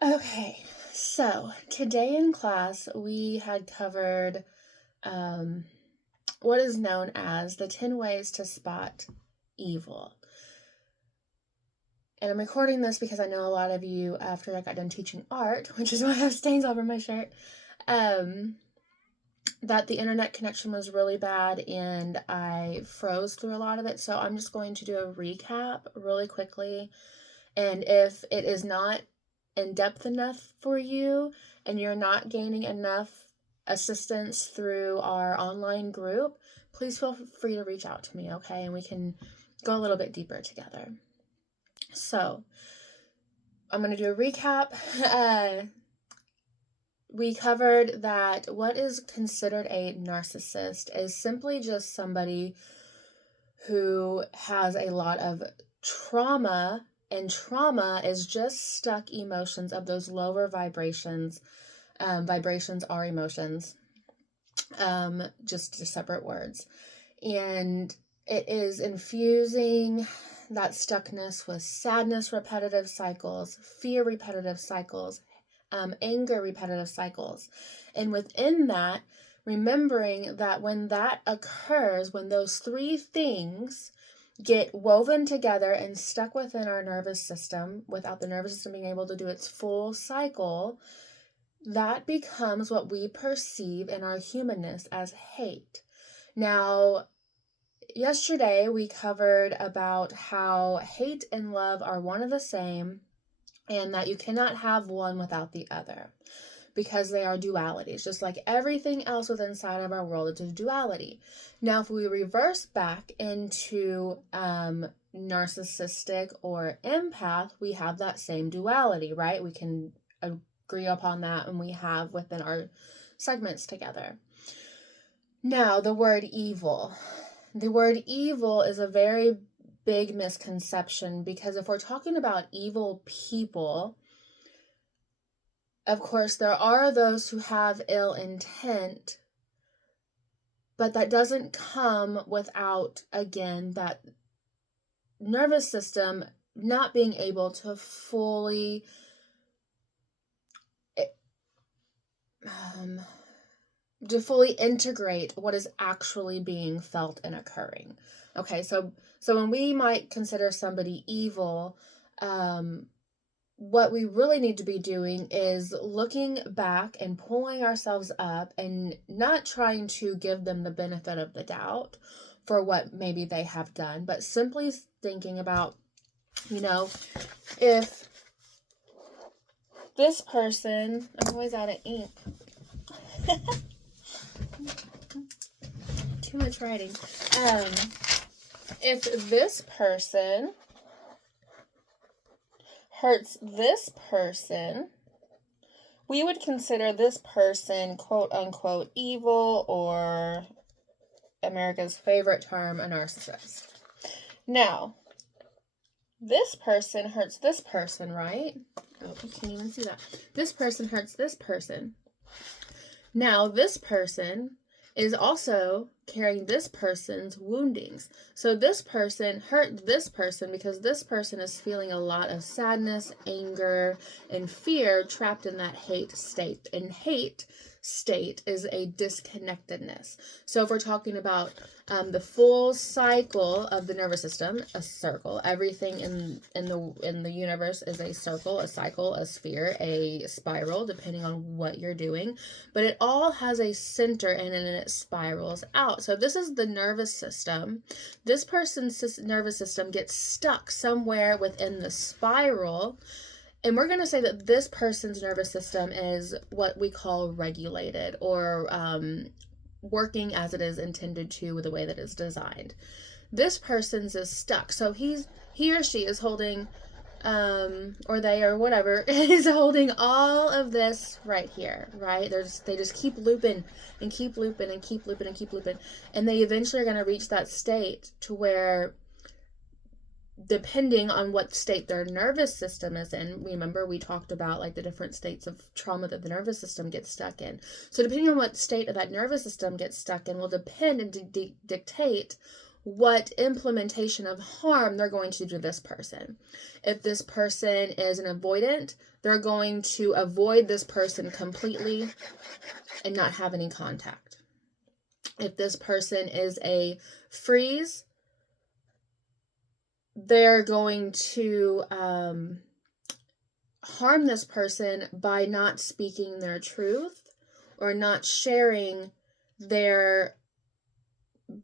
Okay, so today in class we had covered what is known as the 10 ways to spot evil. And I'm recording this because I know a lot of you, after I got done teaching art, which is why I have stains all over my shirt, that the internet connection was really bad and I froze through a lot of it. So I'm just going to do a recap really quickly. And if it is not in depth enough for you and you're not gaining enough assistance through our online group, please feel free to reach out to me, okay? And we can go a little bit deeper together. So I'm going to do a recap. We covered that what is considered a narcissist is simply just somebody who has a lot of trauma, and trauma is just stuck emotions of those lower vibrations. Vibrations are emotions, just separate words. And it is infusing that stuckness with sadness, repetitive cycles, fear, repetitive cycles, anger, repetitive cycles. And within that, remembering that when that occurs, when those three things get woven together and stuck within our nervous system, without the nervous system being able to do its full cycle, that becomes what we perceive in our humanness as hate. Now, yesterday we covered about how hate and love are one and the same, and that you cannot have one without the other because they are dualities. Just like everything else within inside of our world, it's a duality. Now, if we reverse back into narcissistic or empath, we have that same duality, right? We can agree upon that, and we have within our segments together. Now, the word evil. The word evil is a very big misconception, because if we're talking about evil people, of course, there are those who have ill intent, but that doesn't come without, again, that nervous system not being able to fully integrate what is actually being felt and occurring. Okay, so when we might consider somebody evil, what we really need to be doing is looking back and pulling ourselves up and not trying to give them the benefit of the doubt for what maybe they have done, but simply thinking about, if this person, I'm always out of ink. Too much writing. If this person hurts this person, we would consider this person quote unquote evil, or America's favorite term, a narcissist. Now, this person hurts this person, right? Oh, you can't even see that. This person hurts this person. Now, this person is also carrying this person's woundings. So this person hurt this person because this person is feeling a lot of sadness, anger, and fear trapped in that hate state. And hate state is a disconnectedness. So if we're talking about the full cycle of the nervous system, a circle, everything in the universe is a circle, a cycle, a sphere, a spiral, depending on what you're doing, but it all has a center in it and it spirals out. So this is the nervous system. This person's nervous system gets stuck somewhere within the spiral. And we're going to say that this person's nervous system is what we call regulated, or working as it is intended to, with the way that it's designed. This person's is stuck. So he or she is holding, or they or whatever, is holding all of this right here, right? They just keep looping and keep looping and keep looping and keep looping. And they eventually are going to reach that state to where, depending on what state their nervous system is in, remember we talked about like the different states of trauma that the nervous system gets stuck in. So depending on what state of that nervous system gets stuck in will depend and dictate what implementation of harm they're going to do to this person. If this person is an avoidant, they're going to avoid this person completely and not have any contact. If this person is a freeze, they're going to harm this person by not speaking their truth or not sharing their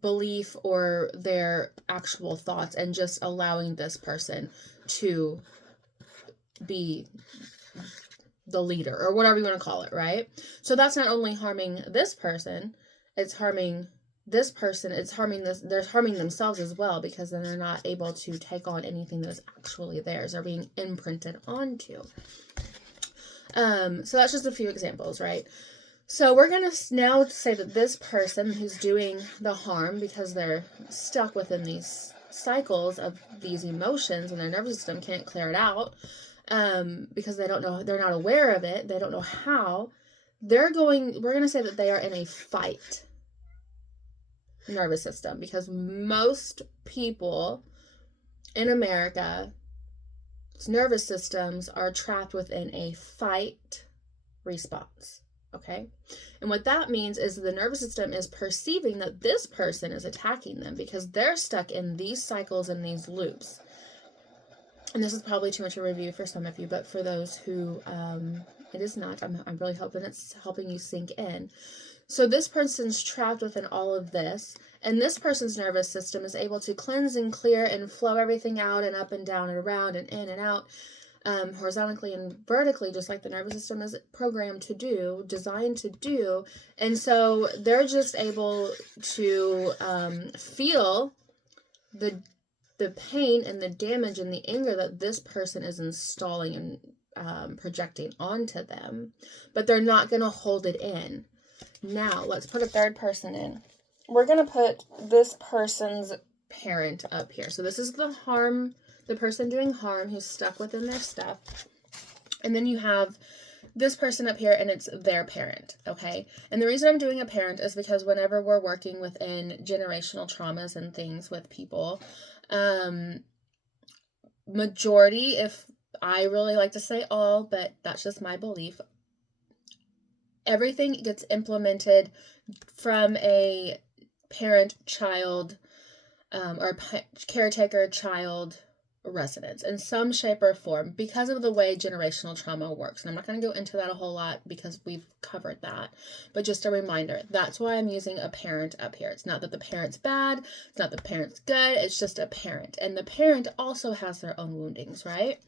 belief or their actual thoughts, and just allowing this person to be the leader or whatever you want to call it, right? So that's not only harming this person, it's harming this person, it's harming this, they're harming themselves as well, because then they're not able to take on anything that's actually theirs. They're being imprinted onto. So that's just a few examples, right? So we're going to now say that this person who's doing the harm, because they're stuck within these cycles of these emotions and their nervous system can't clear it out, because they don't know, they're not aware of it, they don't know how, we're going to say that they are in a fight nervous system, because most people in America's nervous systems are trapped within a fight response. Okay? And what that means is the nervous system is perceiving that this person is attacking them because they're stuck in these cycles and these loops. And this is probably too much of a review for some of you, but for those who it is not, I'm really hoping it's helping you sink in. So this person's trapped within all of this, and this person's nervous system is able to cleanse and clear and flow everything out and up and down and around and in and out, horizontally and vertically, just like the nervous system is programmed to do, designed to do. And so they're just able to feel the pain and the damage and the anger that this person is installing and projecting onto them, but they're not going to hold it in. Now, let's put a third person in. We're going to put this person's parent up here. So this is the person doing harm who's stuck within their stuff. And then you have this person up here, and it's their parent, okay? And the reason I'm doing a parent is because whenever we're working within generational traumas and things with people, majority, if I really like to say all, but that's just my belief, everything gets implemented from a parent-child or caretaker-child residence in some shape or form, because of the way generational trauma works. And I'm not going to go into that a whole lot because we've covered that. But just a reminder, that's why I'm using a parent up here. It's not that the parent's bad. It's not that the parent's good. It's just a parent. And the parent also has their own woundings, right?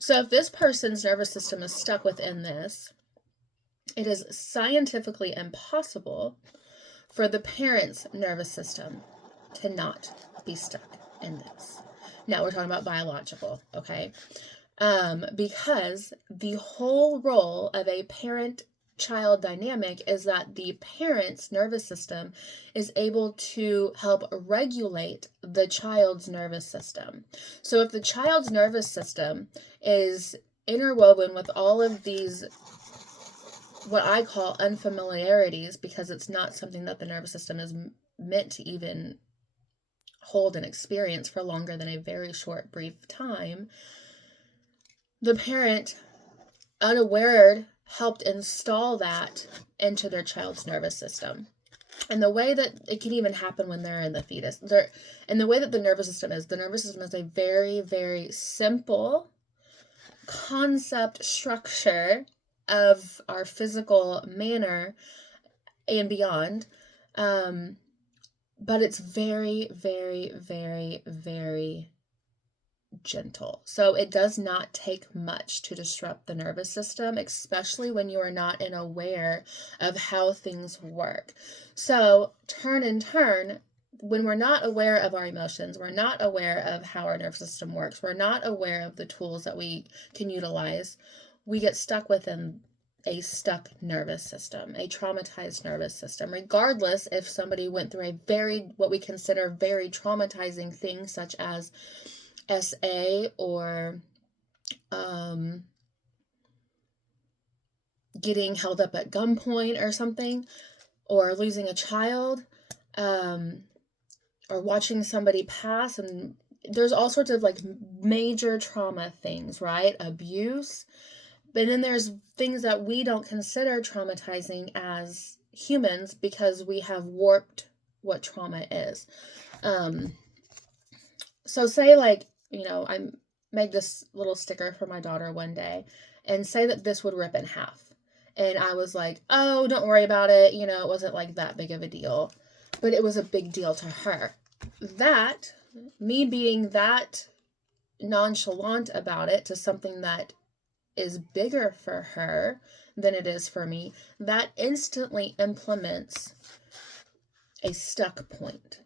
So if this person's nervous system is stuck within this, it is scientifically impossible for the parent's nervous system to not be stuck in this. Now we're talking about biological, okay? Because the whole role of a parent-child dynamic is that the parent's nervous system is able to help regulate the child's nervous system. So if the child's nervous system is interwoven with all of these, what I call unfamiliarities, because it's not something that the nervous system is meant to even hold and experience for longer than a very short, brief time, the parent, unaware, helped install that into their child's nervous system. And the way that it can even happen when they're in the fetus, and the way that the nervous system is a very, very simple concept structure of our physical manner and beyond. But it's very, very, very, very gentle. So it does not take much to disrupt the nervous system, especially when you are not aware of how things work. So turn and turn, when we're not aware of our emotions, we're not aware of how our nervous system works, we're not aware of the tools that we can utilize, we get stuck within a stuck nervous system, a traumatized nervous system, regardless if somebody went through what we consider very traumatizing things such as SA or getting held up at gunpoint or something, or losing a child. or watching somebody pass, and there's all sorts of like major trauma things, right? Abuse. But then there's things that we don't consider traumatizing as humans because we have warped what trauma is. So say like, I made this little sticker for my daughter one day, and say that this would rip in half. And I was like, oh, don't worry about it. It wasn't like that big of a deal. But it was a big deal to her. That, me being that nonchalant about it to something that is bigger for her than it is for me, that instantly implements a stuck point.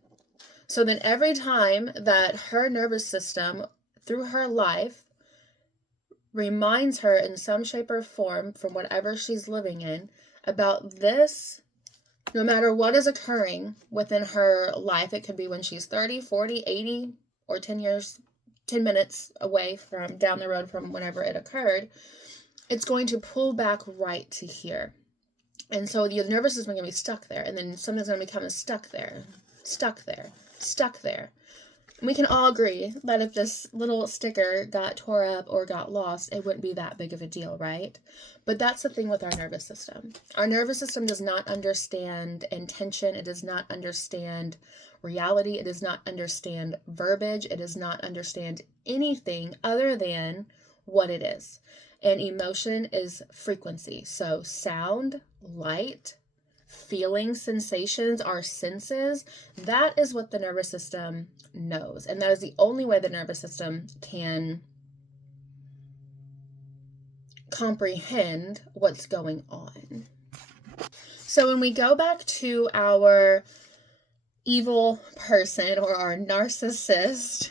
So then every time that her nervous system through her life reminds her in some shape or form from whatever she's living in about this, no matter what is occurring within her life, it could be when she's 30, 40, 80, or 10 minutes away from down the road from whenever it occurred, it's going to pull back right to here. And so the nervous system is going to be stuck there, and then something's going to become stuck there, stuck there, stuck there. We can all agree that if this little sticker got tore up or got lost, it wouldn't be that big of a deal, right? But that's the thing with our nervous system. Our nervous system does not understand intention. It does not understand reality. It does not understand verbiage. It does not understand anything other than what it is. And emotion is frequency. So sound, light, feeling, sensations, our senses, that is what the nervous system knows. And that is the only way the nervous system can comprehend what's going on. So when we go back to our evil person or our narcissist,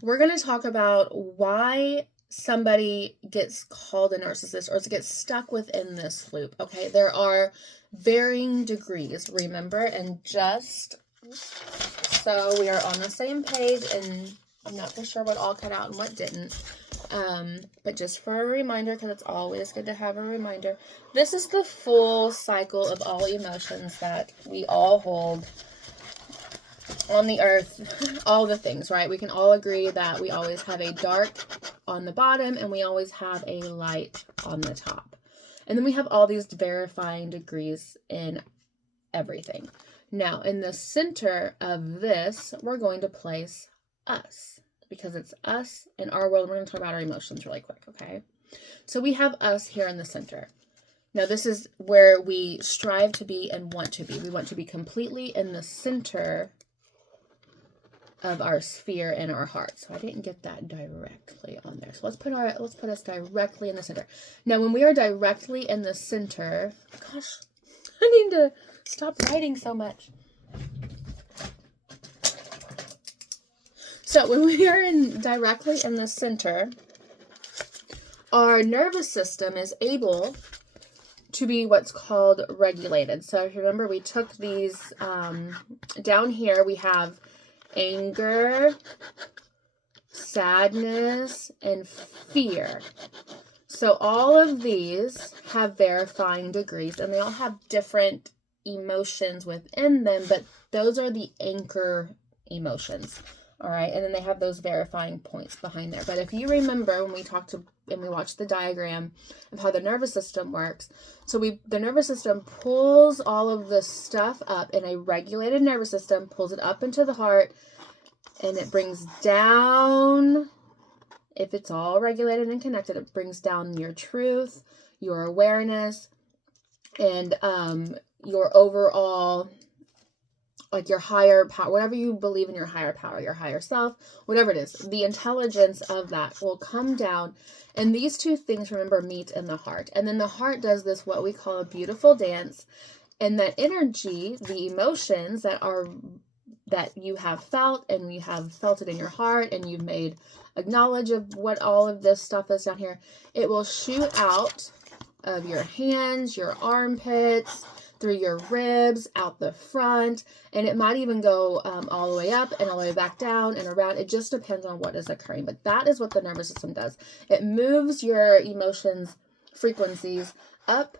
we're going to talk about why somebody gets called a narcissist or gets stuck within this loop. Okay, there are varying degrees, remember, and just so we are on the same page, and I'm not for sure what all cut out and what didn't, but just for a reminder, because it's always good to have a reminder, this is the full cycle of all emotions that we all hold on the earth, all the things, right? We can all agree that we always have a dark on the bottom and we always have a light on the top. And then we have all these verifying degrees in everything. Now, in the center of this, we're going to place us, because it's us in our world. We're going to talk about our emotions really quick, okay? So we have us here in the center. Now, this is where we strive to be and want to be. We want to be completely in the center of our sphere in our heart. So I didn't get that directly on there. So let's put us directly in the center. Now, when we are directly in the center, gosh, I need to stop writing so much. So when we are directly in the center, our nervous system is able to be what's called regulated. So if you remember, we took these down here. We have anger, sadness, and fear. So all of these have verifying degrees, and they all have different emotions within them, but those are the anchor emotions. All right, and then they have those verifying points behind there. But if you remember when we watched the diagram of how the nervous system works, so the nervous system pulls all of the stuff up in a regulated nervous system, pulls it up into the heart, and it brings down, if it's all regulated and connected, it brings down your truth, your awareness, and your overall, like your higher power, whatever you believe in, your higher power, your higher self, whatever it is, the intelligence of that will come down. And these two things, remember, meet in the heart. And then the heart does this, what we call a beautiful dance. And that energy, the emotions that you have felt, and you have felt it in your heart, and you've made acknowledge of what all of this stuff is down here, it will shoot out of your hands, your armpits, through your ribs, out the front, and it might even go all the way up and all the way back down and around. It just depends on what is occurring, but that is what the nervous system does. It moves your emotions frequencies up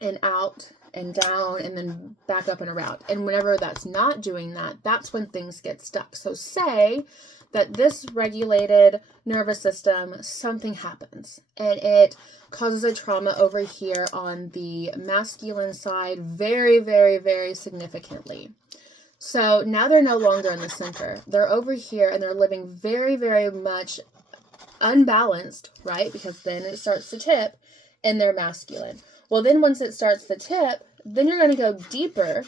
and out and down and then back up and around. And whenever that's not doing that, that's when things get stuck. So say that this regulated nervous system, something happens and it causes a trauma over here on the masculine side very, very, very significantly. So now they're no longer in the center. They're over here and they're living very, very much unbalanced, right? Because then it starts to tip and they're masculine. Well, then once it starts to tip, then you're going to go deeper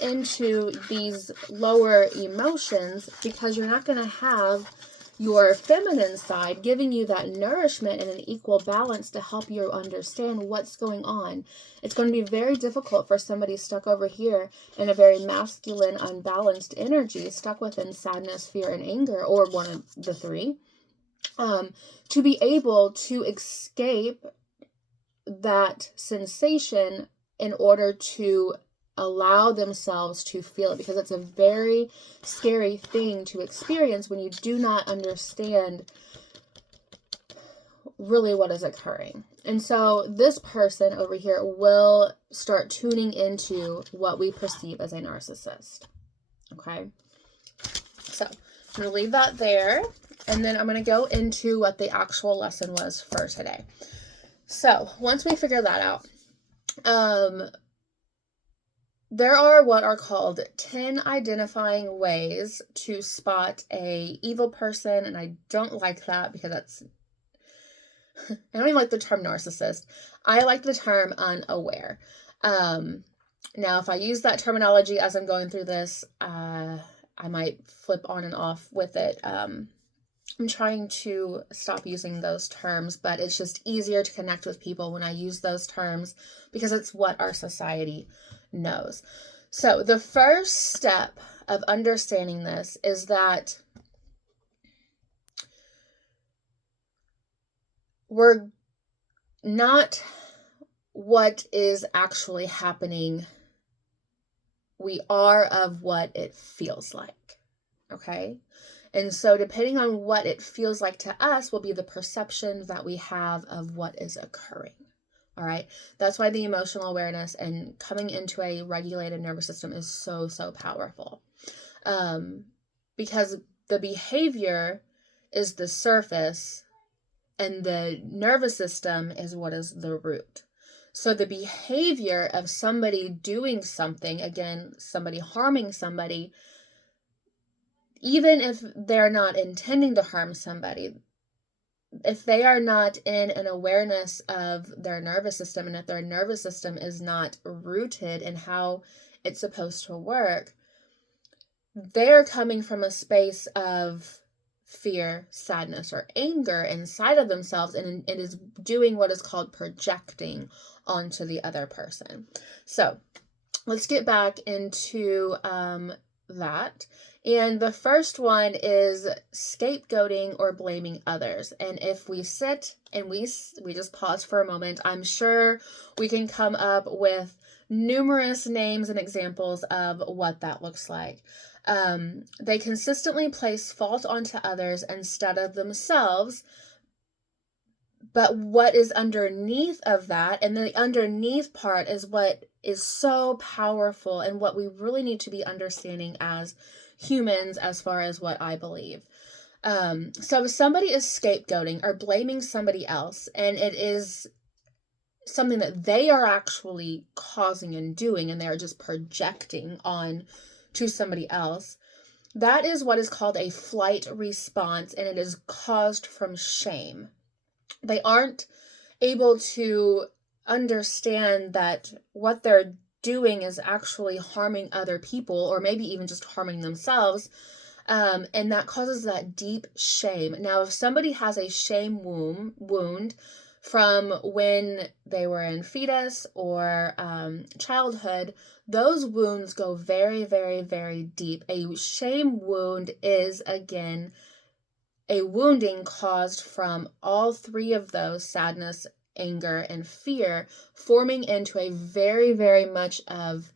into these lower emotions because you're not going to have your feminine side giving you that nourishment and an equal balance to help you understand what's going on. It's going to be very difficult for somebody stuck over here in a very masculine, unbalanced energy, stuck within sadness, fear, and anger, or one of the three, to be able to escape that sensation in order to allow themselves to feel it, because it's a very scary thing to experience when you do not understand really what is occurring. And so this person over here will start tuning into what we perceive as a narcissist. Okay? So I'm going to leave that there, and then I'm going to go into what the actual lesson was for today. So once we figure that out, there are what are called 10 identifying ways to spot a evil person, and I don't like that because that's, I don't even like the term narcissist. I like the term unaware. Now, if I use that terminology as I'm going through this, I might flip on and off with it. I'm trying to stop using those terms, but it's just easier to connect with people when I use those terms because it's what our society knows. So the first step of understanding this is that we're not what is actually happening. We are of what it feels like. Okay? And so depending on what it feels like to us will be the perception that we have of what is occurring. All right. That's why the emotional awareness and coming into a regulated nervous system is so, so powerful. Because the behavior is the surface and the nervous system is what is the root. So the behavior of somebody doing something, again, somebody harming somebody, even if they're not intending to harm somebody, if they are not in an awareness of their nervous system, and if their nervous system is not rooted in how it's supposed to work, they're coming from a space of fear, sadness, or anger inside of themselves, and it is doing what is called projecting onto the other person. So let's get back into that. And the first one is scapegoating or blaming others. And if we sit and we just pause for a moment, I'm sure we can come up with numerous names and examples of what that looks like. They consistently place fault onto others instead of themselves. But what is underneath of that, and the underneath part is what is so powerful and what we really need to be understanding as humans, as far as what I believe. So if somebody is scapegoating or blaming somebody else, and it is something that they are actually causing and doing, and they are just projecting on to somebody else, that is what is called a flight response, and it is caused from shame. They aren't able to understand that what they're doing is actually harming other people, or maybe even just harming themselves, and that causes that deep shame. Now, if somebody has a shame wound from when they were in fetus or childhood, those wounds go very, very, very deep. A shame wound is, again, a wounding caused from all three of those, sadness, anger, and fear, forming into a very, very much of,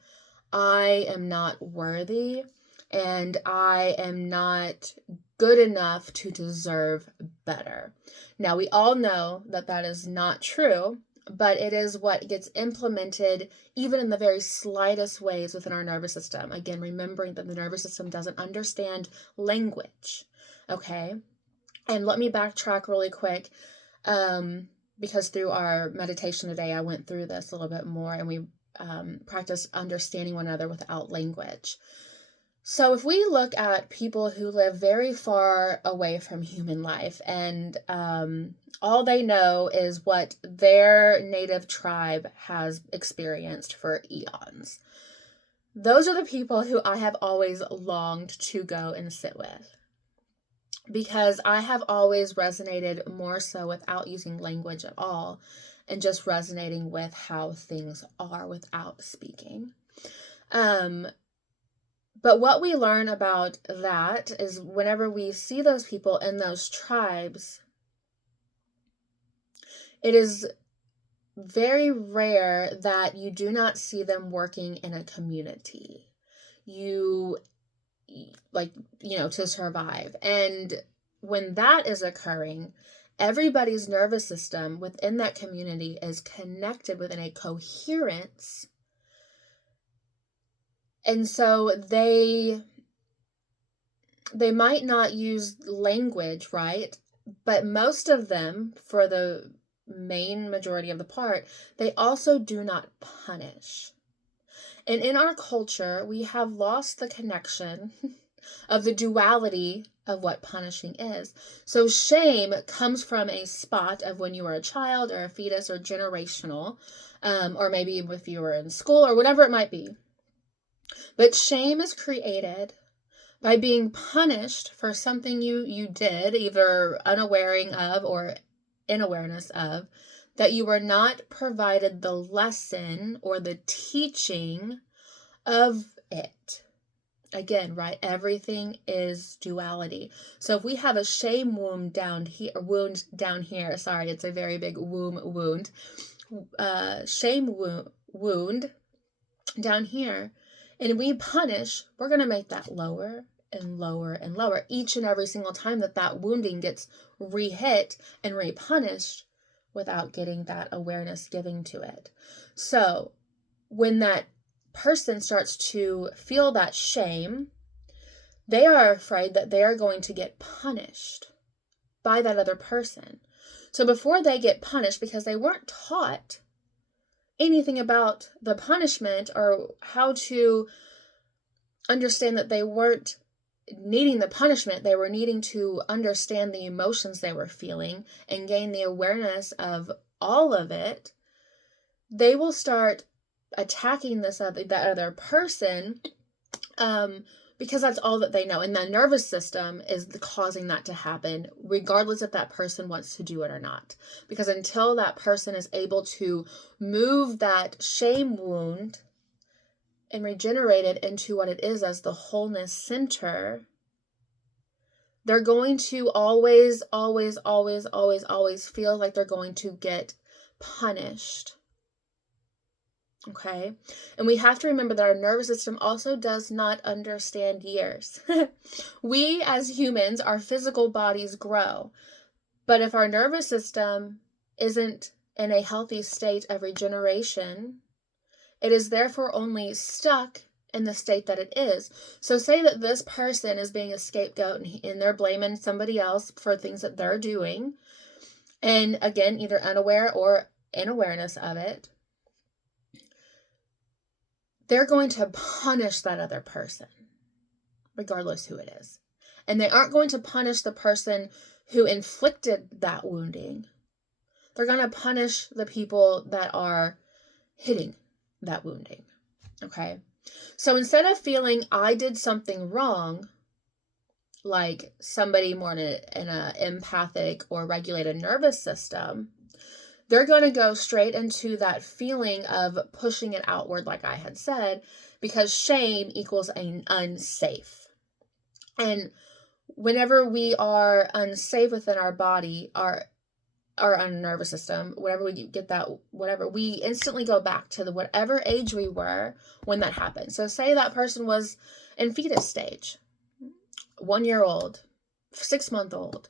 I am not worthy and I am not good enough to deserve better. Now, we all know that that is not true. but it is what gets implemented even in the very slightest ways within our nervous system. Again, remembering that the nervous system doesn't understand language, okay? And let me backtrack really quick, because through our meditation today, I went through this a little bit more, and we practiced understanding one another without language. So if we look at people who live very far away from human life, and all they know is what their native tribe has experienced for eons, those are the people who I have always longed to go and sit with, because I have always resonated more so without using language at all, and just resonating with how things are without speaking. But what we learn about that is whenever we see those people in those tribes, it is very rare that you do not see them working in a community. To survive. And when that is occurring, everybody's nervous system within that community is connected within a coherence. And so they might not use language, right? But most of them, for the main majority of the part, they also do not punish. And in our culture, we have lost the connection of the duality of what punishing is. So shame comes from a spot of when you were a child or a fetus or generational, or maybe if you were in school or whatever it might be. But shame is created by being punished for something you did, either unawaring of or in awareness of, that you were not provided the lesson or the teaching of it. Again, right? Everything is duality. So if we have a shame wound down here, sorry, it's a very big wound. Shame wound down here, and we punish, we're going to make that lower and lower and lower each and every single time that wounding gets re-hit and re-punished without getting that awareness given to it. So when that person starts to feel that shame, they are afraid that they are going to get punished by that other person. So before they get punished, because they weren't taught anything about the punishment or how to understand that they weren't needing the punishment, they were needing to understand the emotions they were feeling and gain the awareness of all of it, they will start attacking that other person, because that's all that they know. And the nervous system is causing that to happen, regardless if that person wants to do it or not. Because until that person is able to move that shame wound and regenerate it into what it is as the wholeness center, they're going to always feel like they're going to get punished. Okay? And we have to remember that our nervous system also does not understand years. We as humans, our physical bodies grow. But if our nervous system isn't in a healthy state of regeneration, it is therefore only stuck in the state that it is. So say that this person is being a scapegoat and they're blaming somebody else for things that they're doing. And again, either unaware or in awareness of it, they're going to punish that other person, regardless who it is. And they aren't going to punish the person who inflicted that wounding. They're going to punish the people that are hitting that wounding. Okay? So instead of feeling I did something wrong, like somebody more in a empathic or regulated nervous system, they're going to go straight into that feeling of pushing it outward, like I had said, because shame equals unsafe. And whenever we are unsafe within our body, our nervous system, whenever we get that, we instantly go back to whatever age we were when that happened. So say that person was in fetus stage, 1 year old, 6 month old,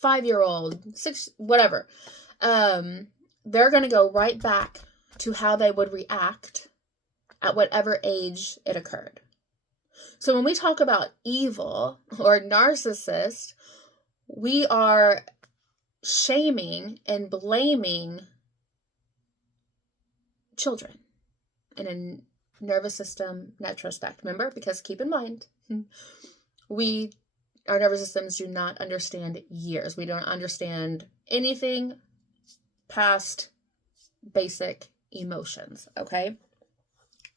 5 year old, 6, whatever. they're going to go right back to how they would react at whatever age it occurred. So when we talk about evil or narcissist, we are shaming and blaming children in a nervous system retrospect. Remember, because keep in mind, our nervous systems do not understand years. We don't understand anything past basic emotions, okay?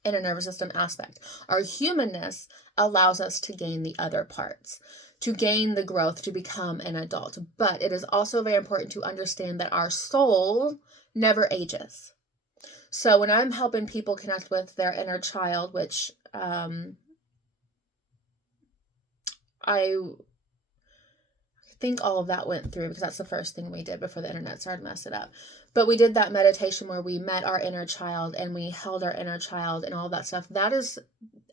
In a nervous system aspect. Our humanness allows us to gain the other parts, to gain the growth, to become an adult. But it is also very important to understand that our soul never ages. So when I'm helping people connect with their inner child, which I think all of that went through because that's the first thing we did before the internet started to mess it up. But we did that meditation where we met our inner child and we held our inner child and all that stuff. That is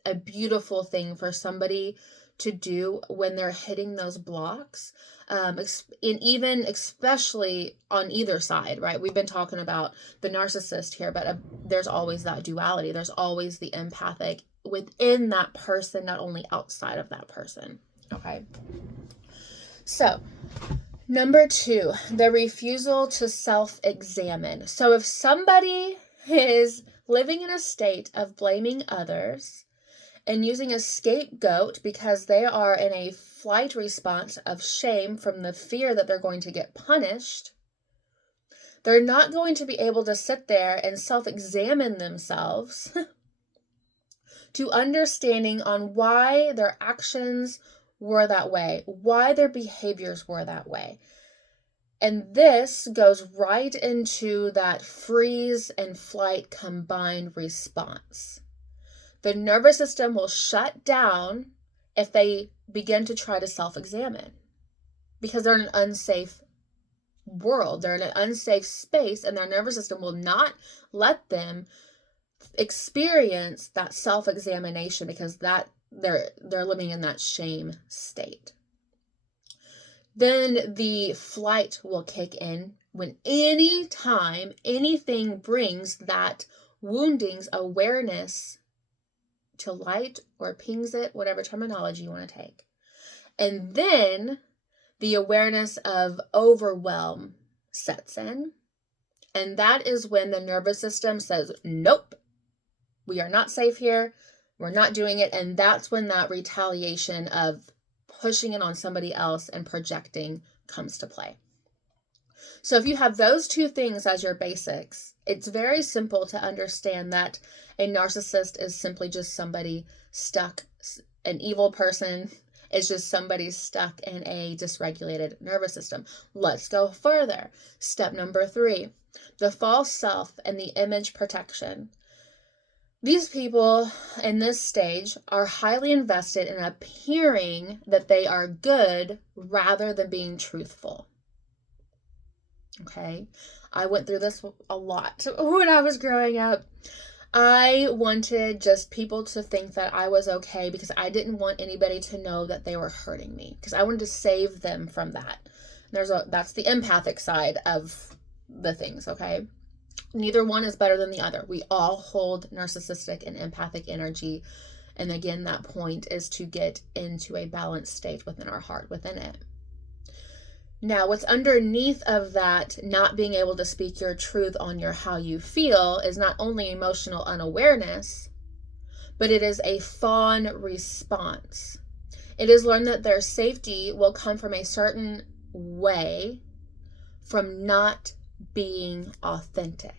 a beautiful thing for somebody to do when they're hitting those blocks. Even especially on either side, right? We've been talking about the narcissist here, but there's always that duality. There's always the empathic within that person, not only outside of that person. Okay. So, number 2, the refusal to self-examine. So if somebody is living in a state of blaming others and using a scapegoat because they are in a flight response of shame from the fear that they're going to get punished, they're not going to be able to sit there and self-examine themselves to understanding on why their actions were that way, why their behaviors were that way. And this goes right into that freeze and flight combined response. The nervous system will shut down if they begin to try to self-examine because they're in an unsafe world. They're in an unsafe space and their nervous system will not let them experience that self-examination because that they're living in that shame state. Then the flight will kick in when any time anything brings that wounding's awareness to light or pings it, whatever terminology you want to take. And then the awareness of overwhelm sets in. And that is when the nervous system says, nope, we are not safe here. We're not doing it. And that's when that retaliation of pushing it on somebody else and projecting comes to play. So if you have those 2 things as your basics, it's very simple to understand that a narcissist is simply just somebody stuck. An evil person is just somebody stuck in a dysregulated nervous system. Let's go further. Step number 3, the false self and the image protection. These people in this stage are highly invested in appearing that they are good rather than being truthful. Okay, I went through this a lot when I was growing up. I wanted just people to think that I was okay because I didn't want anybody to know that they were hurting me because I wanted to save them from that. That's the empathic side of the things, okay? Neither one is better than the other. We all hold narcissistic and empathic energy. And again, that point is to get into a balanced state within our heart, within it. Now, what's underneath of that, not being able to speak your truth on your how you feel, is not only emotional unawareness, but it is a fawn response. It is learned that their safety will come from a certain way, from not being authentic.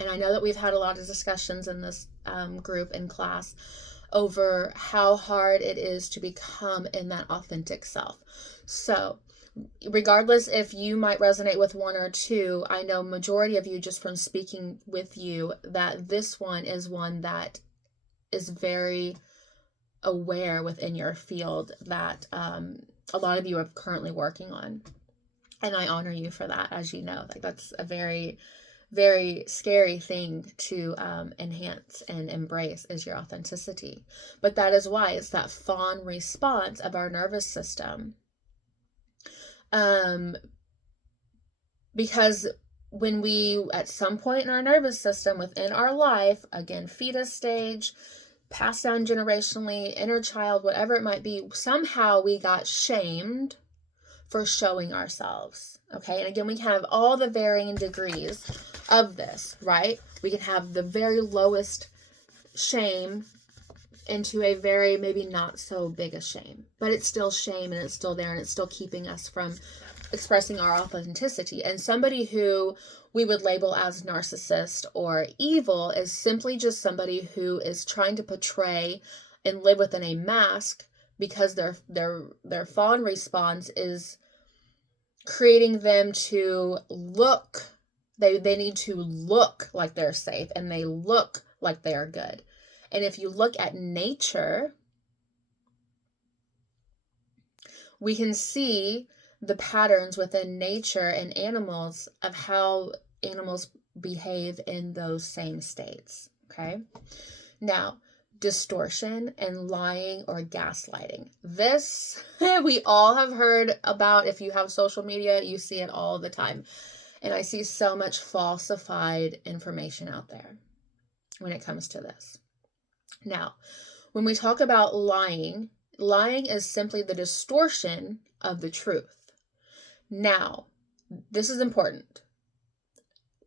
And I know that we've had a lot of discussions in this group in class over how hard it is to become in that authentic self. So regardless if you might resonate with 1 or 2, I know majority of you, just from speaking with you, that this one is one that is very aware within your field that a lot of you are currently working on. And I honor you for that, as you know. Like, that's a very, very scary thing to enhance and embrace, is your authenticity. But that is why it's that fawn response of our nervous system. Because when we, at some point in our nervous system within our life, again, fetus stage, passed down generationally, inner child, whatever it might be, somehow we got shamed for showing ourselves. Okay, and again, we can have all the varying degrees of this, right? We can have the very lowest shame into a very maybe not so big a shame, but it's still shame, and it's still there, and it's still keeping us from expressing our authenticity. And somebody who we would label as narcissist or evil is simply just somebody who is trying to portray and live within a mask, because their fawn response is creating them to look, they need to look like they're safe, and they look like they are good. And if you look at nature, we can see the patterns within nature and animals of how animals behave in those same states. Okay. Now, distortion and lying or gaslighting. This we all have heard about. If you have social media, you see it all the time. And I see so much falsified information out there when it comes to this. Now, when we talk about lying, lying is simply the distortion of the truth. Now, this is important.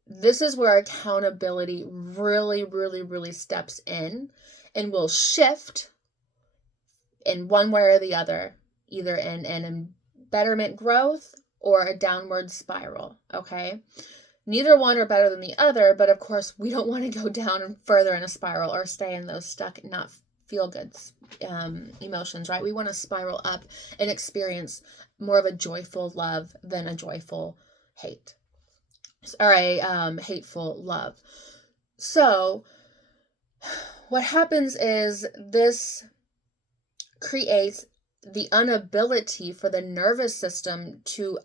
This is where accountability really, really, really steps in and will shift in one way or the other, either in betterment growth or a downward spiral, okay? Neither one are better than the other, but of course, we don't want to go down further in a spiral or stay in those stuck, not feel good emotions, right? We want to spiral up and experience more of a joyful love than a joyful hate, or a hateful love. So what happens is this creates the inability for the nervous system to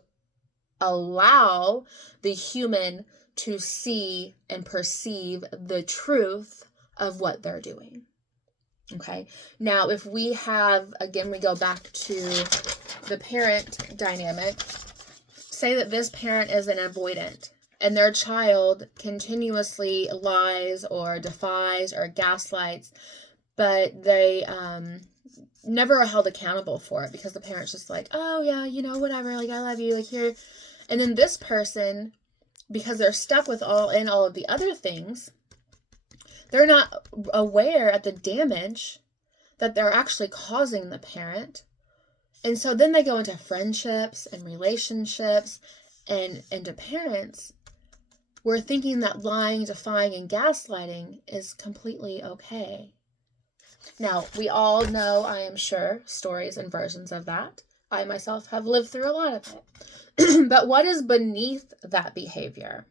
allow the human to see and perceive the truth of what they're doing. Okay. Now, if we have, again, we go back to the parent dynamic. Say that this parent is an avoidant and their child continuously lies or defies or gaslights, but they never are held accountable for it because the parent's just like, oh yeah, you know, whatever, like, I love you, like, here. And then this person, because they're stuck with all of the other things, they're not aware of the damage that they're actually causing the parent. And so then they go into friendships and relationships and into parents. We're thinking that lying, defying, and gaslighting is completely okay. Now, we all know, I am sure, stories and versions of that. I myself have lived through a lot of it. But what is beneath that behavior?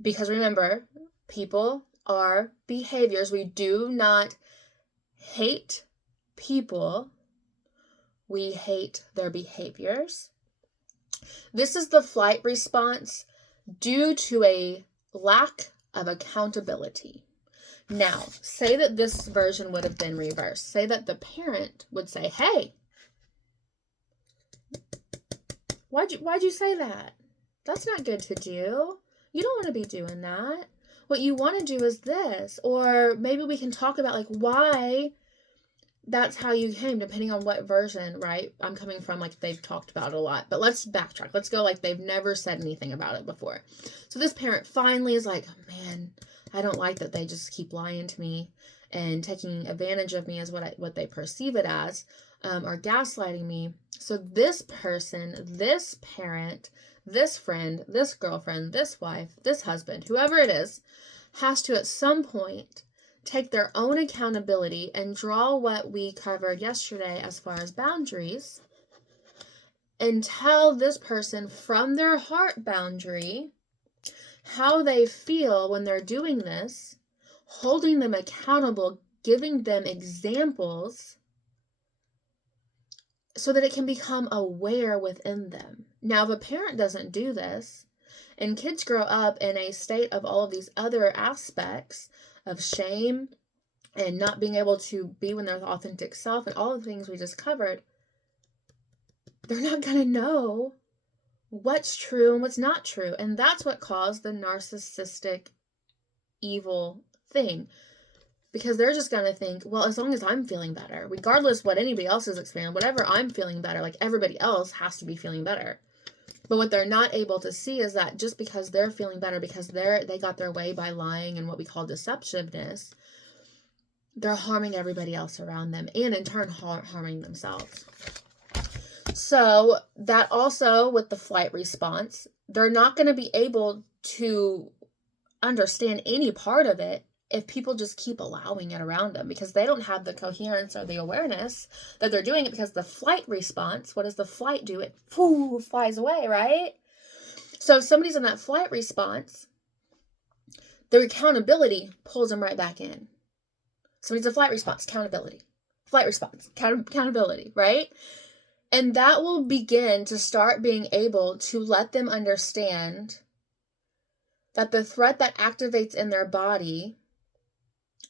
Because remember, people are behaviors. We do not hate people. We hate their behaviors. This is the flight response due to a lack of accountability. Now, say that this version would have been reversed. Say that the parent would say, hey, why'd you say that? That's not good to do. You don't want to be doing that. What you want to do is this. Or maybe we can talk about like why that's how you came, depending on what version, right? I'm coming from like they've talked about it a lot. But let's backtrack. Let's go like they've never said anything about it before. So this parent finally is like, oh, man, I don't like that they just keep lying to me and taking advantage of me as what they perceive it as, or gaslighting me. So this person, this parent, this friend, this girlfriend, this wife, this husband, whoever it is, has to at some point take their own accountability and draw what we covered yesterday as far as boundaries and tell this person from their heart boundary how they feel when they're doing this, holding them accountable, giving them examples so that it can become aware within them. Now, if a parent doesn't do this, and kids grow up in a state of all of these other aspects of shame and not being able to be when their authentic self and all the things we just covered, they're not going to know what's true and what's not true. And that's what caused the narcissistic evil thing. Because they're just going to think, well, as long as I'm feeling better, regardless what anybody else is experiencing, whatever I'm feeling better, like everybody else has to be feeling better. But what they're not able to see is that just because they're feeling better, because they got their way by lying and what we call deceptiveness, they're harming everybody else around them and in turn harming themselves. So that also with the flight response, they're not going to be able to understand any part of it if people just keep allowing it around them, because they don't have the coherence or the awareness that they're doing it. Because the flight response, what does the flight do? It flies away, right? So if somebody's in that flight response, their accountability pulls them right back in. Somebody's a flight response, accountability. Flight response, accountability, right? And that will begin to start being able to let them understand that the threat that activates in their body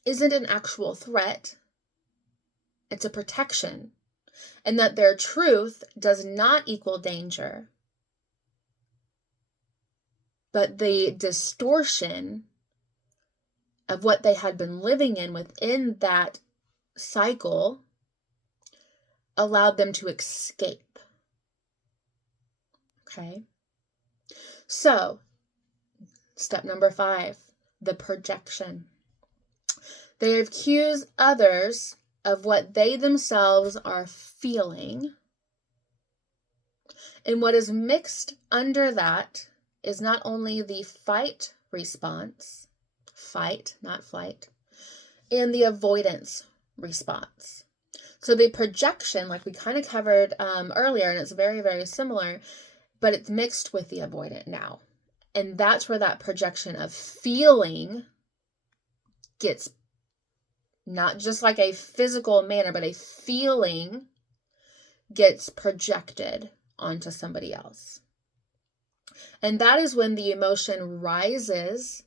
isn't an actual threat. It's a protection. And that their truth does not equal danger. But the distortion of what they had been living in within that cycle allowed them to escape. Okay? So, step number 5, the projection. They accuse others of what they themselves are feeling. And what is mixed under that is not only the fight response, fight, not flight, and the avoidance response. So the projection, like we kind of covered earlier, and it's very, very similar, but it's mixed with the avoidant now. And that's where that projection of feeling gets not just like a physical manner, but a feeling gets projected onto somebody else. And that is when the emotion rises,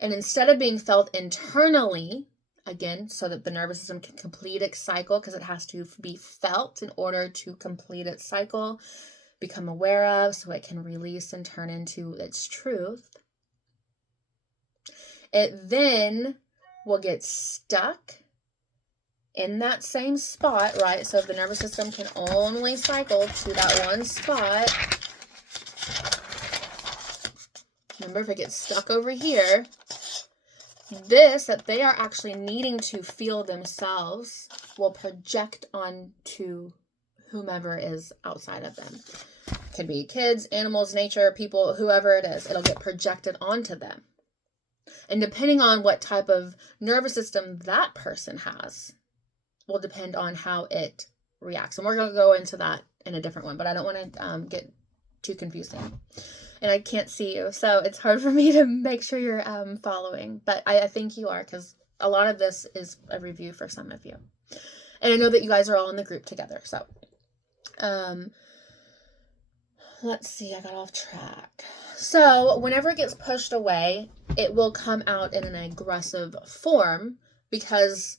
and instead of being felt internally, again, so that the nervous system can complete its cycle, because it has to be felt in order to complete its cycle, become aware of, so it can release and turn into its truth. It then will get stuck in that same spot, right? So if the nervous system can only cycle to that one spot, remember, if it gets stuck over here, this that they are actually needing to feel themselves will project onto whomever is outside of them. It could be kids, animals, nature, people, whoever it is. It'll get projected onto them. And depending on what type of nervous system that person has will depend on how it reacts. And we're going to go into that in a different one, but I don't want to get too confusing. And I can't see you, so it's hard for me to make sure you're following. But I think you are, because a lot of this is a review for some of you. And I know that you guys are all in the group together. So let's see, I got off track. So whenever it gets pushed away, it will come out in an aggressive form, because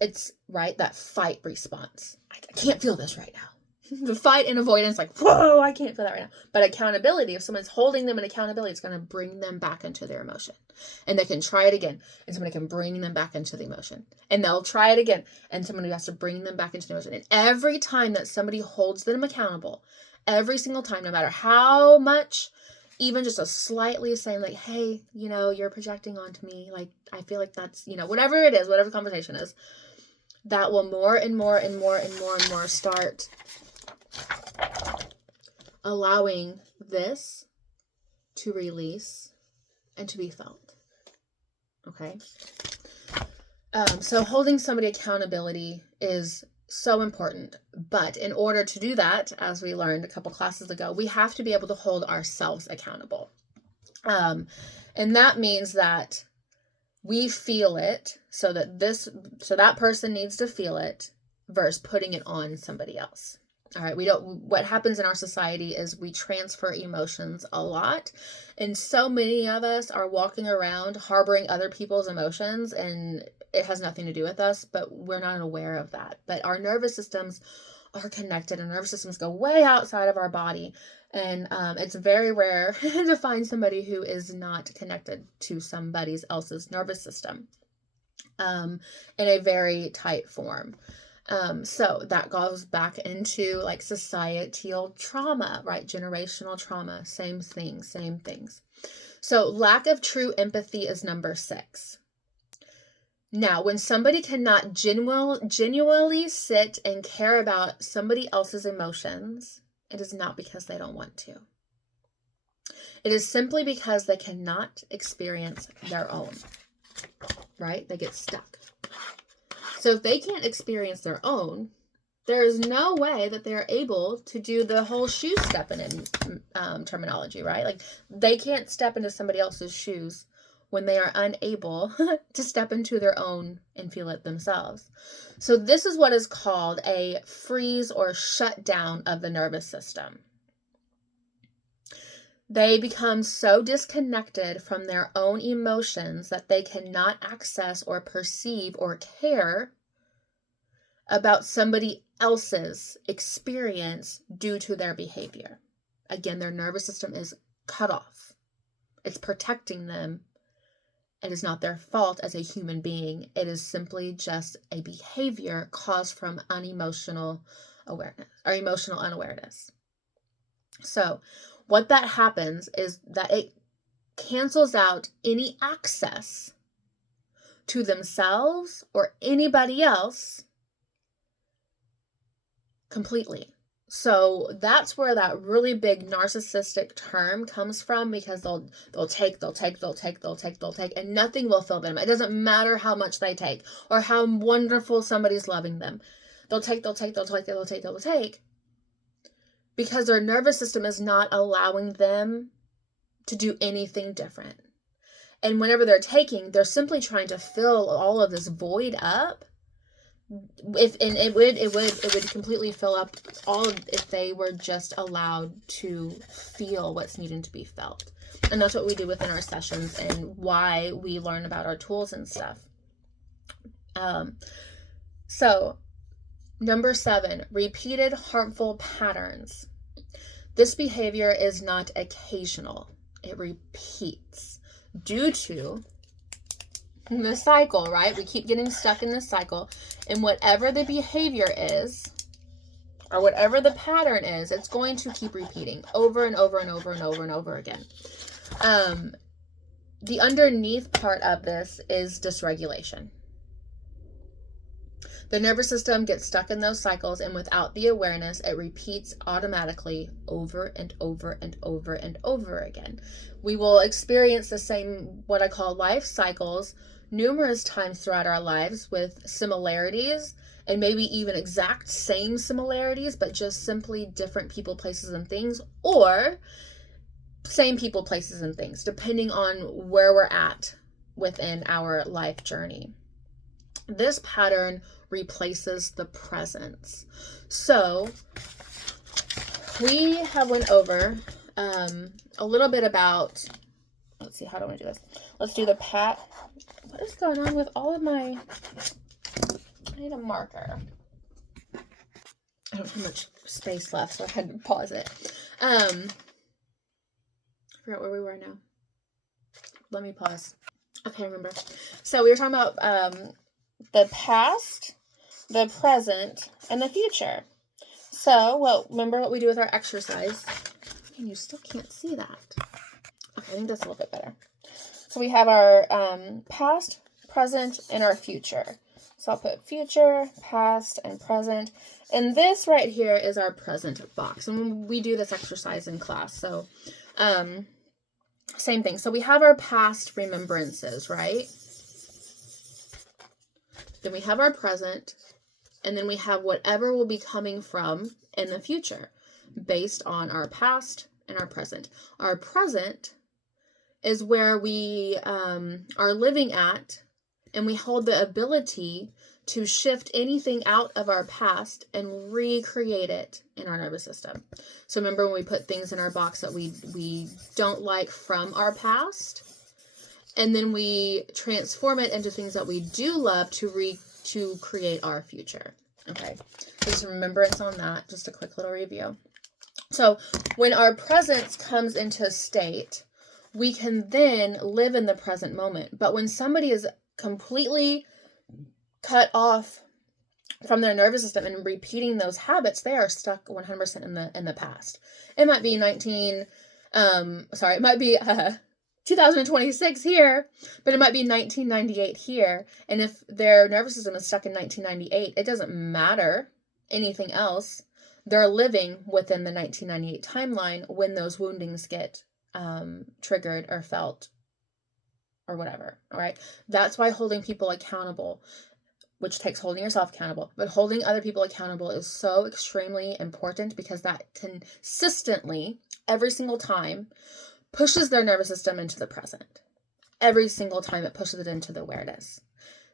it's, right, that fight response. I can't feel this right now. The fight and avoidance, like, whoa, I can't feel that right now. But accountability, if someone's holding them in accountability, it's going to bring them back into their emotion. And they can try it again, and somebody can bring them back into the emotion. And they'll try it again, and somebody has to bring them back into the emotion. And every time that somebody holds them accountable, every single time, no matter how much, even just a slightly saying like, hey, you're projecting onto me. Like, I feel like that's, whatever it is, whatever the conversation is, that will more and more and more and more and more start allowing this to release and to be felt. Okay. So holding somebody accountability is so important. But in order to do that, as we learned a couple classes ago, we have to be able to hold ourselves accountable. And that means that we feel it, so that person needs to feel it versus putting it on somebody else. All right, what happens in our society is we transfer emotions a lot. And so many of us are walking around harboring other people's emotions, and it has nothing to do with us, but we're not aware of that. But our nervous systems are connected, and nervous systems go way outside of our body. And it's very rare to find somebody who is not connected to somebody else's nervous system in a very tight form. So that goes back into like societal trauma, right? Generational trauma, same things. So lack of true empathy is number 6. Now, when somebody cannot genuinely sit and care about somebody else's emotions, it is not because they don't want to. It is simply because they cannot experience their own, right? They get stuck. So if they can't experience their own, there is no way that they're able to do the whole shoe stepping in terminology, right? Like they can't step into somebody else's shoes when they are unable to step into their own and feel it themselves. So this is what is called a freeze or shutdown of the nervous system. They become so disconnected from their own emotions that they cannot access or perceive or care about somebody else's experience due to their behavior. Again, their nervous system is cut off. It's protecting them. It is not their fault as a human being. It is simply just a behavior caused from unemotional awareness or emotional unawareness. So what that happens is that it cancels out any access to themselves or anybody else completely. So that's where that really big narcissistic term comes from, because they'll take, and nothing will fill them. It doesn't matter how much they take or how wonderful somebody's loving them. They'll take, because their nervous system is not allowing them to do anything different. And whenever they're taking, they're simply trying to fill all of this void up. It would completely fill up all of, if they were just allowed to feel what's needing to be felt. And that's what we do within our sessions and why we learn about our tools and stuff. So number 7, repeated harmful patterns. This behavior is not occasional. It repeats due to the cycle, right? We keep getting stuck in this cycle, and whatever the behavior is, or whatever the pattern is, it's going to keep repeating over and over and over and over and over again. The underneath part of this is dysregulation. The nervous system gets stuck in those cycles, and without the awareness, it repeats automatically over and over and over and over again. We will experience the same, what I call life cycles, numerous times throughout our lives with similarities, and maybe even exact same similarities, but just simply different people, places, and things, or same people, places, and things, depending on where we're at within our life journey. This pattern replaces the presence. So we have went over a little bit about, let's see, how do I do this? Let's do the what is going on with all of my, I need a marker. I don't have much space left, so I had to pause it. I forgot where we were now. Let me pause. Okay, remember. So we were talking about the past, the present, and the future. So, well, remember what we do with our exercise. And you still can't see that. Okay, I think that's a little bit better. So we have our past, present, and our future. So I'll put future, past, and present. And this right here is our present box. And we do this exercise in class. So same thing. So we have our past remembrances, right? Then we have our present. And then we have whatever will be coming from in the future based on our past and our present. Our present is where we are living at, and we hold the ability to shift anything out of our past and recreate it in our nervous system. So remember when we put things in our box that we don't like from our past, and then we transform it into things that we do love to create our future. Okay, just remembrance on that. Just a quick little review. So when our presence comes into a state, we can then live in the present moment. But when somebody is completely cut off from their nervous system and repeating those habits, they are stuck 100% in the past. It might be 2026 here, but it might be 1998 here. And if their nervous system is stuck in 1998, it doesn't matter anything else. They're living within the 1998 timeline when those woundings get triggered or felt or whatever. All right. That's why holding people accountable, which takes holding yourself accountable, but holding other people accountable is so extremely important, because that consistently, every single time, pushes their nervous system into the present. Every single time it pushes it into the awareness.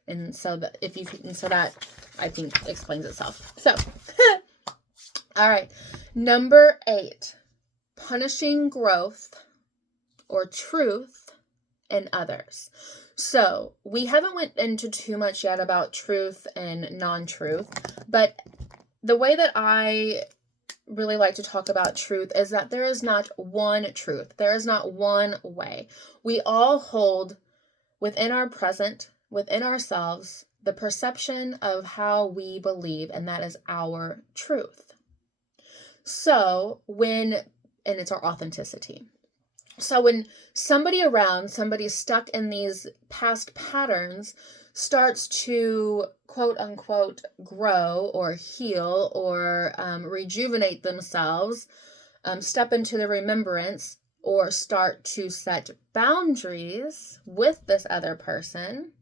And so that I think explains itself. So, all right. Number 8, punishing growth or truth in others. So we haven't went into too much yet about truth and non-truth, but the way that I really like to talk about truth is that there is not one truth. There is not one way. We all hold within our present, within ourselves, the perception of how we believe, and that is our truth. So and it's our authenticity. So when somebody stuck in these past patterns starts to quote unquote grow or heal or rejuvenate themselves, step into the remembrance, or start to set boundaries with this other person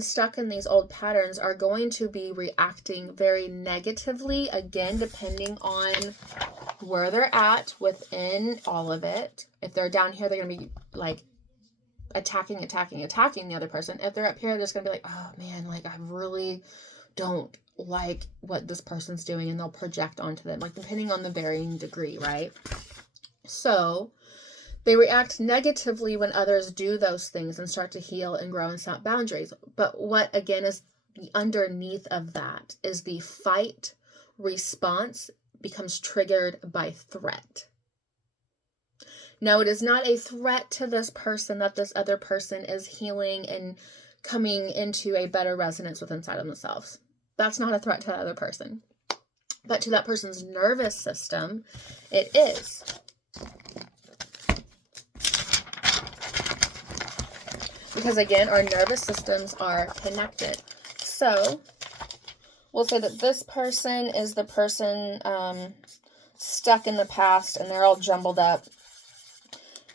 stuck in these old patterns are going to be reacting very negatively, again, depending on where they're at within all of it. If they're down here, they're going to be like attacking the other person. If they're up here, they're just going to be like, oh man, like I really don't like what this person's doing, and they'll project onto them, like depending on the varying degree, right? So they react negatively when others do those things and start to heal and grow and set boundaries. But what, again, is underneath of that is the fight response becomes triggered by threat. Now, it is not a threat to this person that this other person is healing and coming into a better resonance with inside of themselves. That's not a threat to the other person. But to that person's nervous system, it is. Because again, our nervous systems are connected. So we'll say that this person is the person stuck in the past and they're all jumbled up.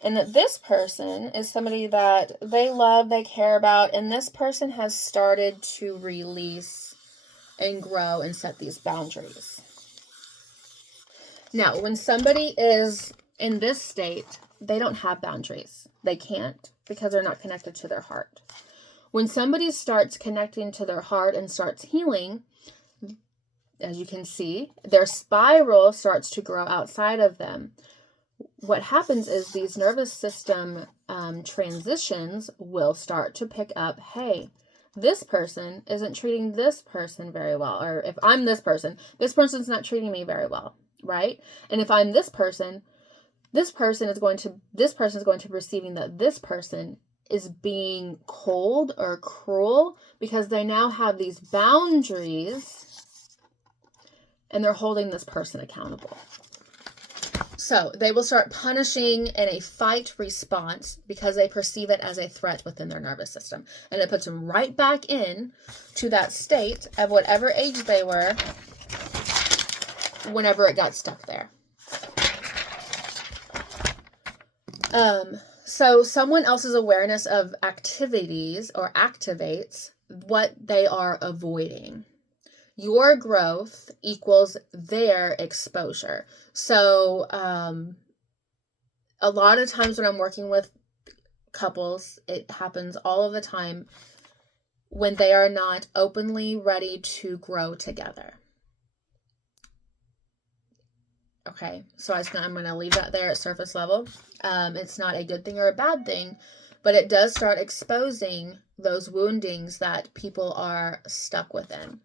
And that this person is somebody that they love, they care about, and this person has started to release and grow and set these boundaries. Now, when somebody is in this state, they don't have boundaries. They can't, because they're not connected to their heart. When somebody starts connecting to their heart and starts healing, as you can see, their spiral starts to grow outside of them. What happens is these nervous system transitions will start to pick up, hey, this person isn't treating this person very well. Or if I'm this person's not treating me very well, right? And if I'm this person is going to be perceiving that this person is being cold or cruel because they now have these boundaries and they're holding this person accountable. So they will start punishing in a fight response because they perceive it as a threat within their nervous system. And it puts them right back in to that state of whatever age they were whenever it got stuck there. So someone else's awareness of activities or activates what they are avoiding. Your growth equals their exposure. So a lot of times when I'm working with couples, it happens all of the time when they are not openly ready to grow together. Okay, so I'm going to leave that there at surface level. It's not a good thing or a bad thing, but it does start exposing those woundings that people are stuck within.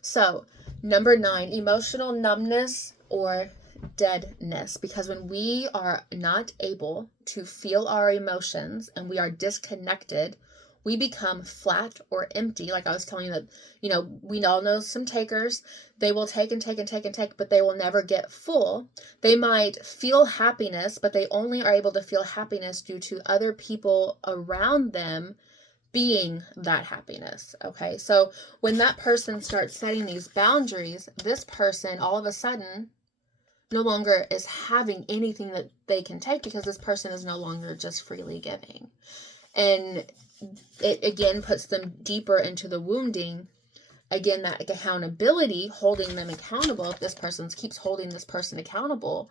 So, number 9, emotional numbness or deadness. Because when we are not able to feel our emotions and we are disconnected, we become flat or empty. Like I was telling you that, we all know some takers. They will take and take and take and take, but they will never get full. They might feel happiness, but they only are able to feel happiness due to other people around them being that happiness. Okay, so when that person starts setting these boundaries, this person all of a sudden no longer is having anything that they can take, because this person is no longer just freely giving. And it again puts them deeper into the wounding. Again, that accountability, holding them accountable. If this person keeps holding this person accountable,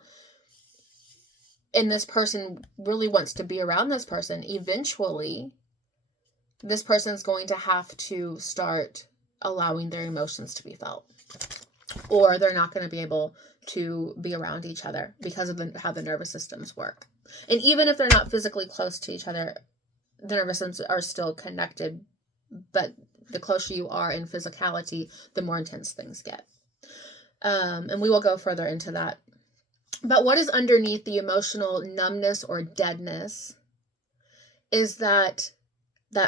and this person really wants to be around this person, eventually this person's going to have to start allowing their emotions to be felt, or they're not going to be able to be around each other because of how the nervous systems work. And even if they're not physically close to each other, the nervous systems are still connected, but the closer you are in physicality, the more intense things get. And we will go further into that. But what is underneath the emotional numbness or deadness is that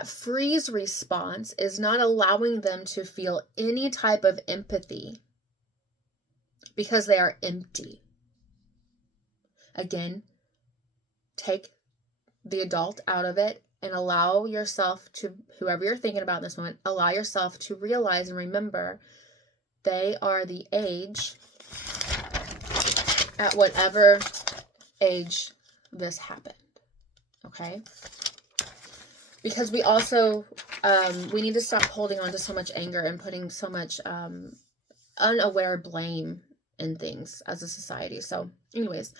freeze response is not allowing them to feel any type of empathy because they are empty. Again, take the adult out of it and allow yourself to, whoever you're thinking about in this moment, allow yourself to realize and remember they are the age, at whatever age this happened. Okay? Because we also, we need to stop holding on to so much anger and putting so much unaware blame in things as a society. So anyways,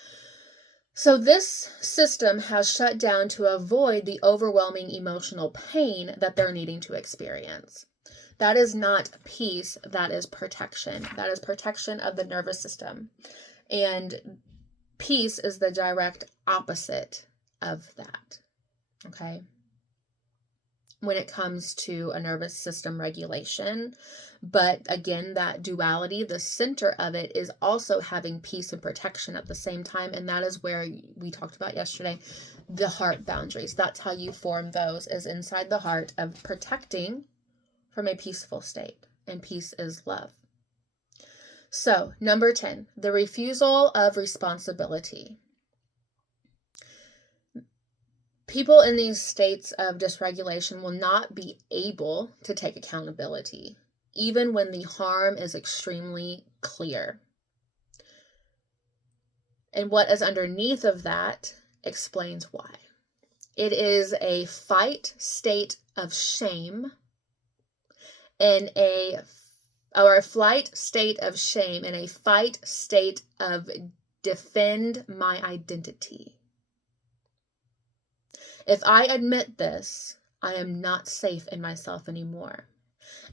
so this system has shut down to avoid the overwhelming emotional pain that they're needing to experience. That is not peace, that is protection. That is protection of the nervous system. And peace is the direct opposite of that. Okay? When it comes to a nervous system regulation. But again, that duality, the center of it is also having peace and protection at the same time. And that is where we talked about yesterday, the heart boundaries. That's how you form those, is inside the heart of protecting from a peaceful state. And peace is love. So, number 10, the refusal of responsibility. People in these states of dysregulation will not be able to take accountability, even when the harm is extremely clear. And what is underneath of that explains why. It is a fight state of shame and a flight state of shame and a fight state of defend my identity. If I admit this, I am not safe in myself anymore.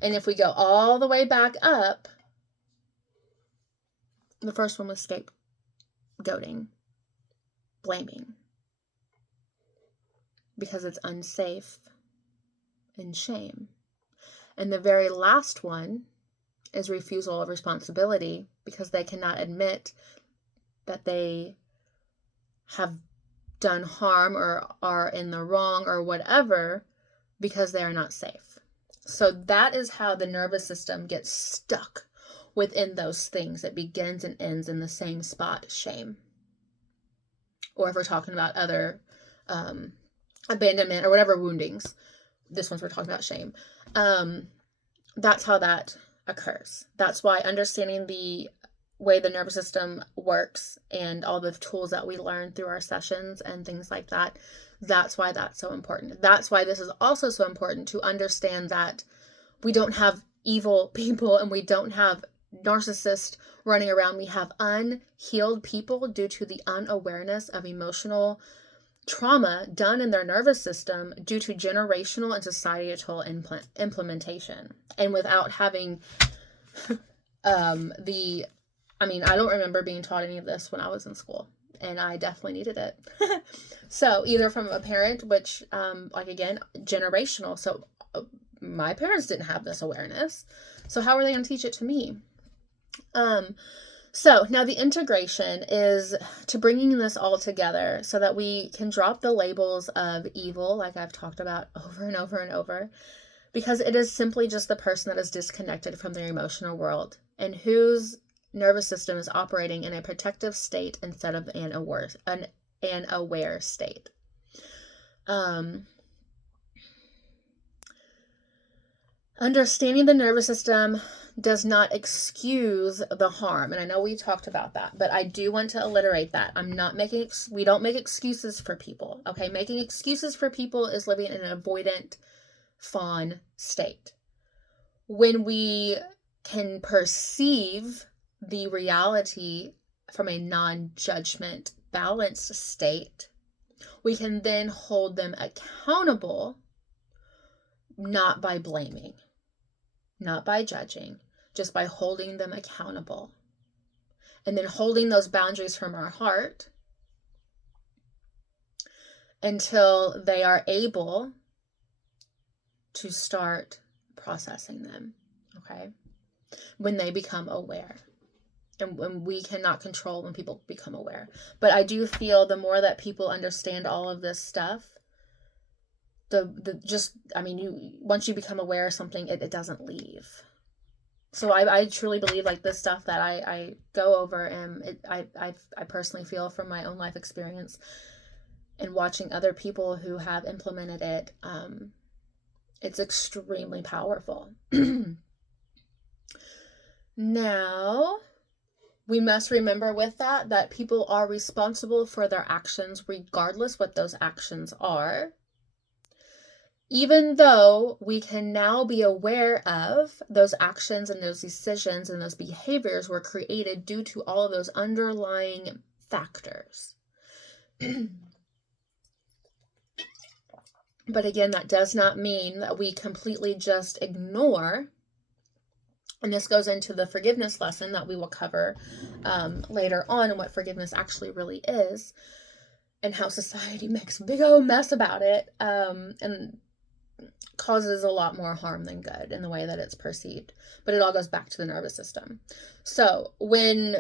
And if we go all the way back up, the first one was scapegoating, blaming, because it's unsafe and shame. And the very last one is refusal of responsibility, because they cannot admit that they have done harm or are in the wrong or whatever, because they are not safe. So that is how the nervous system gets stuck within those things. It begins and ends in the same spot, shame. Or if we're talking about other abandonment or whatever woundings, this one's we're talking about shame. That's how that occurs. That's why understanding the way the nervous system works and all the tools that we learn through our sessions and things like that, that's why that's so important. That's why this is also so important, to understand that we don't have evil people and we don't have narcissists running around. We have unhealed people due to the unawareness of emotional trauma done in their nervous system due to generational and societal implementation. And without having I don't remember being taught any of this when I was in school, and I definitely needed it. So either from a parent, which, again, generational. So my parents didn't have this awareness. So how are they going to teach it to me? So now the integration is to bringing this all together so that we can drop the labels of evil, like I've talked about over and over and over, because it is simply just the person that is disconnected from their emotional world and whose nervous system is operating in a protective state instead of an aware state. Understanding the nervous system does not excuse the harm. And I know we talked about that, but I do want to alliterate that. We don't make excuses for people. Okay. Making excuses for people is living in an avoidant, fawn state. When we can perceive the reality from a non-judgment, balanced state, we can then hold them accountable, not by blaming, not by judging, just by holding them accountable. And then holding those boundaries from our heart until they are able to start processing them, okay? When they become aware. And when we cannot control when people become aware. But I do feel the more that people understand all of this stuff, once you become aware of something, it doesn't leave. So I truly believe like this stuff that I go over, and I personally feel from my own life experience and watching other people who have implemented it, it's extremely powerful. Now, we must remember with that people are responsible for their actions regardless what those actions are. Even though we can now be aware of those actions and those decisions and those behaviors were created due to all of those underlying factors. But again, that does not mean that we completely just ignore. And this goes into the forgiveness lesson that we will cover later on, and what forgiveness actually really is, and how society makes a big old mess about it, and causes a lot more harm than good in the way that it's perceived. But it all goes back to the nervous system. So when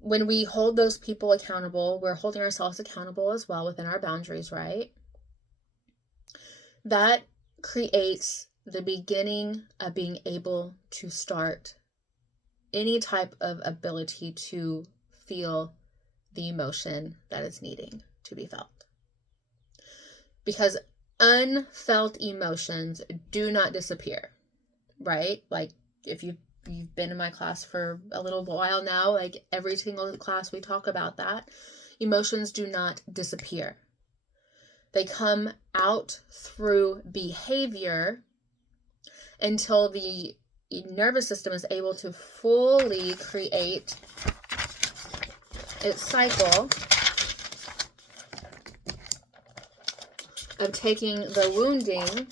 we hold those people accountable, we're holding ourselves accountable as well within our boundaries, right? That creates the beginning of being able to start any type of ability to feel the emotion that is needing to be felt. Because unfelt emotions do not disappear, right? Like if you've been in my class for a little while now, like every single class we talk about that. Emotions do not disappear. They come out through behavior until the nervous system is able to fully create its cycle of taking the wounding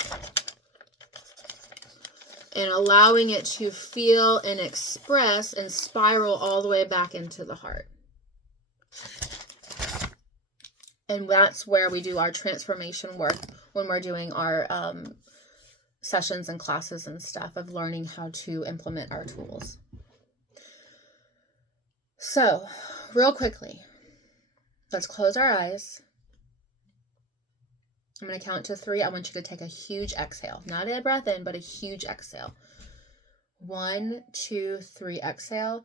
and allowing it to feel and express and spiral all the way back into the heart. And that's where we do our transformation work when we're doing our sessions and classes and stuff of learning how to implement our tools. So, real quickly, let's close our eyes. I'm going to count to 3. I want you to take a huge exhale. Not a breath in, but a huge exhale. 1, 2, 3, exhale.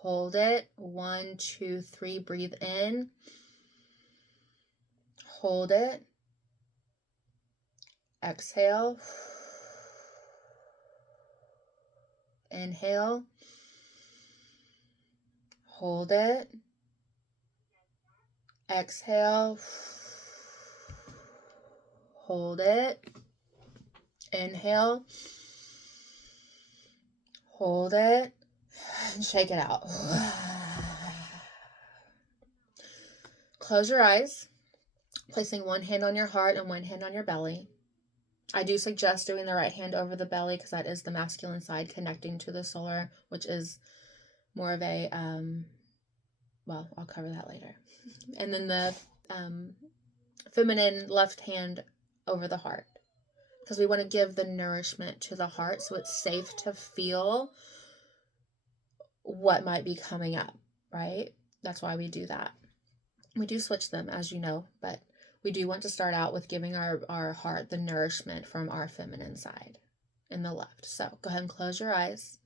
Hold it. 1, 2, 3, breathe in. Hold it. Exhale. Inhale. Hold it. Exhale. Hold it. Inhale. Hold it. And shake it out. Close your eyes, placing one hand on your heart and one hand on your belly. I do suggest doing the right hand over the belly because that is the masculine side connecting to the solar, which is more of a, well, I'll cover that later. And then the feminine left hand over the heart, because we want to give the nourishment to the heart so it's safe to feel what might be coming up, right? That's why we do that. We do switch them, as you know, but we do want to start out with giving our heart the nourishment from our feminine side in the left. So go ahead and close your eyes.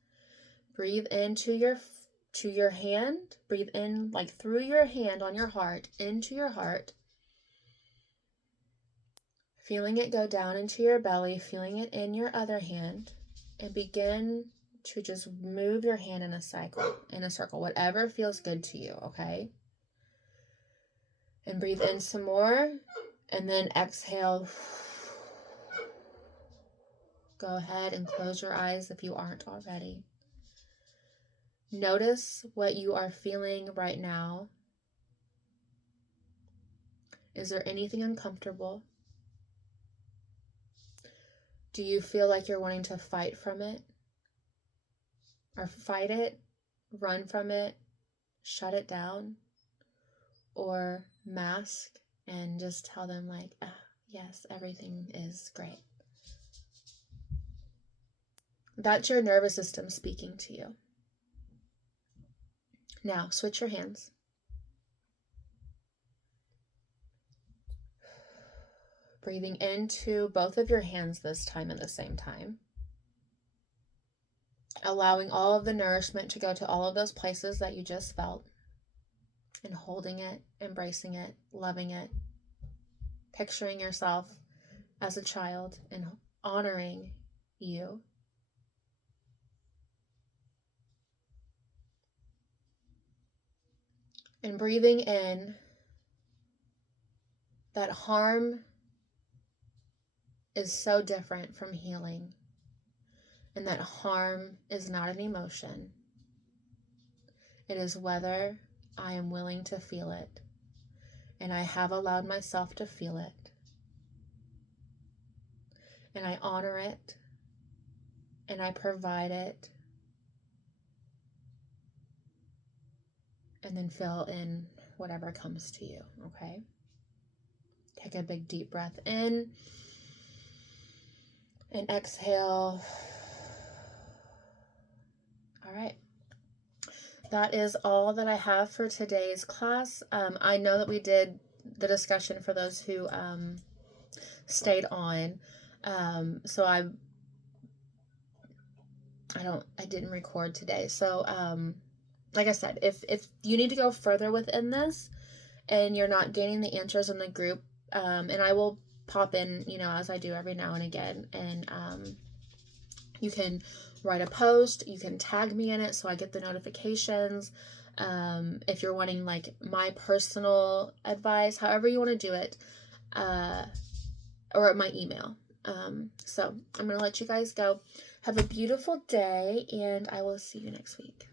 Breathe into your hand. Breathe in like through your hand on your heart, into your heart. Feeling it go down into your belly, feeling it in your other hand, and begin to just move your hand in a circle, whatever feels good to you, okay? And breathe in some more, and then exhale. Go ahead and close your eyes if you aren't already. Notice what you are feeling right now. Is there anything uncomfortable? Do you feel like you're wanting to fight from it? Or fight it, run from it, shut it down? Or mask and just tell them like, yes, everything is great. That's your nervous system speaking to you. Now, switch your hands. Breathing into both of your hands this time at the same time. Allowing all of the nourishment to go to all of those places that you just felt. And holding it, embracing it, loving it. Picturing yourself as a child and honoring you. And breathing in that harm is so different from healing. And that harm is not an emotion. It is whether I am willing to feel it. And I have allowed myself to feel it. And I honor it. And I provide it. And then fill in whatever comes to you, okay? Take a big deep breath in. And exhale. All right. That is all that I have for today's class. I know that we did the discussion for those who stayed on. So I didn't record today. So like I said, if you need to go further within this and you're not gaining the answers in the group, and I will pop in, as I do every now and again, and you can write a post, you can tag me in it so I get the notifications. If you're wanting like my personal advice, however you want to do it, or at my email. So I'm going to let you guys go. Have a beautiful day, and I will see you next week.